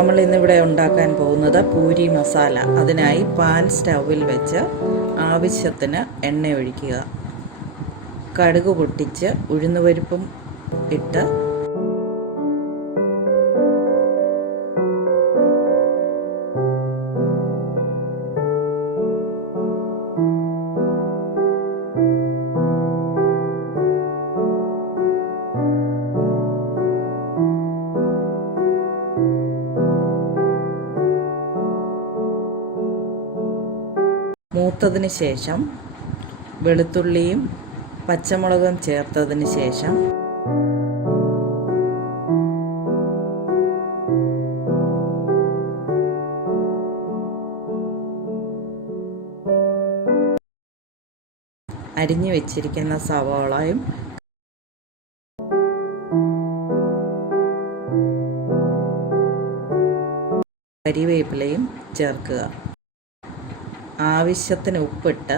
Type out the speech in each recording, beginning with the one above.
നമ്മൾ ഇന്നിവിടെ ഉണ്ടാക്കാൻ പോകുന്നത് പൂരി മസാല. അതിനായി പാൻ സ്റ്റൗവിൽ വെച്ച് ആവശ്യത്തിന് എണ്ണ ഒഴിക്കുക. കടുക് പൊട്ടിച്ച് ഉഴുന്നുപരിപ്പും ഇട്ട് മൂത്തതിന് ശേഷം വെളുത്തുള്ളിയും പച്ചമുളകും ചേർത്തതിന് ശേഷം അരിഞ്ഞു വെച്ചിരിക്കുന്ന സവാളയും കരിവേപ്പിലയും ചേർക്കുക. ആവശ്യത്തിന് ഉപ്പിട്ട്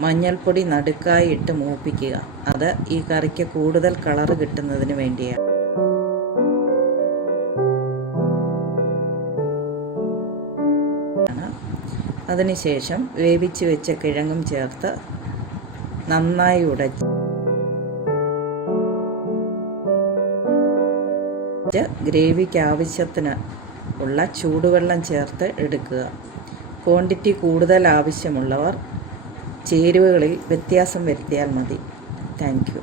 മഞ്ഞൾപ്പൊടി നടുക്കായി ഇട്ട് മൂപ്പിക്കുക. അത് ഈ കറിക്ക് കൂടുതൽ കളർ കിട്ടുന്നതിന് വേണ്ടിയാണ്. അതിനുശേഷം വേവിച്ച് വെച്ച കിഴങ്ങും ചേർത്ത് നന്നായി ഉടച്ച് ഗ്രേവിക്ക് ആവശ്യത്തിന് ഉള്ള ചൂടുവെള്ളം ചേർത്ത് എടുക്കുക. ക്വാണ്ടിറ്റി കൂടുതൽ ആവശ്യമുള്ളവർ ചേരുവകളിൽ വ്യത്യാസം വരുത്തിയാൽ മതി. Thank you.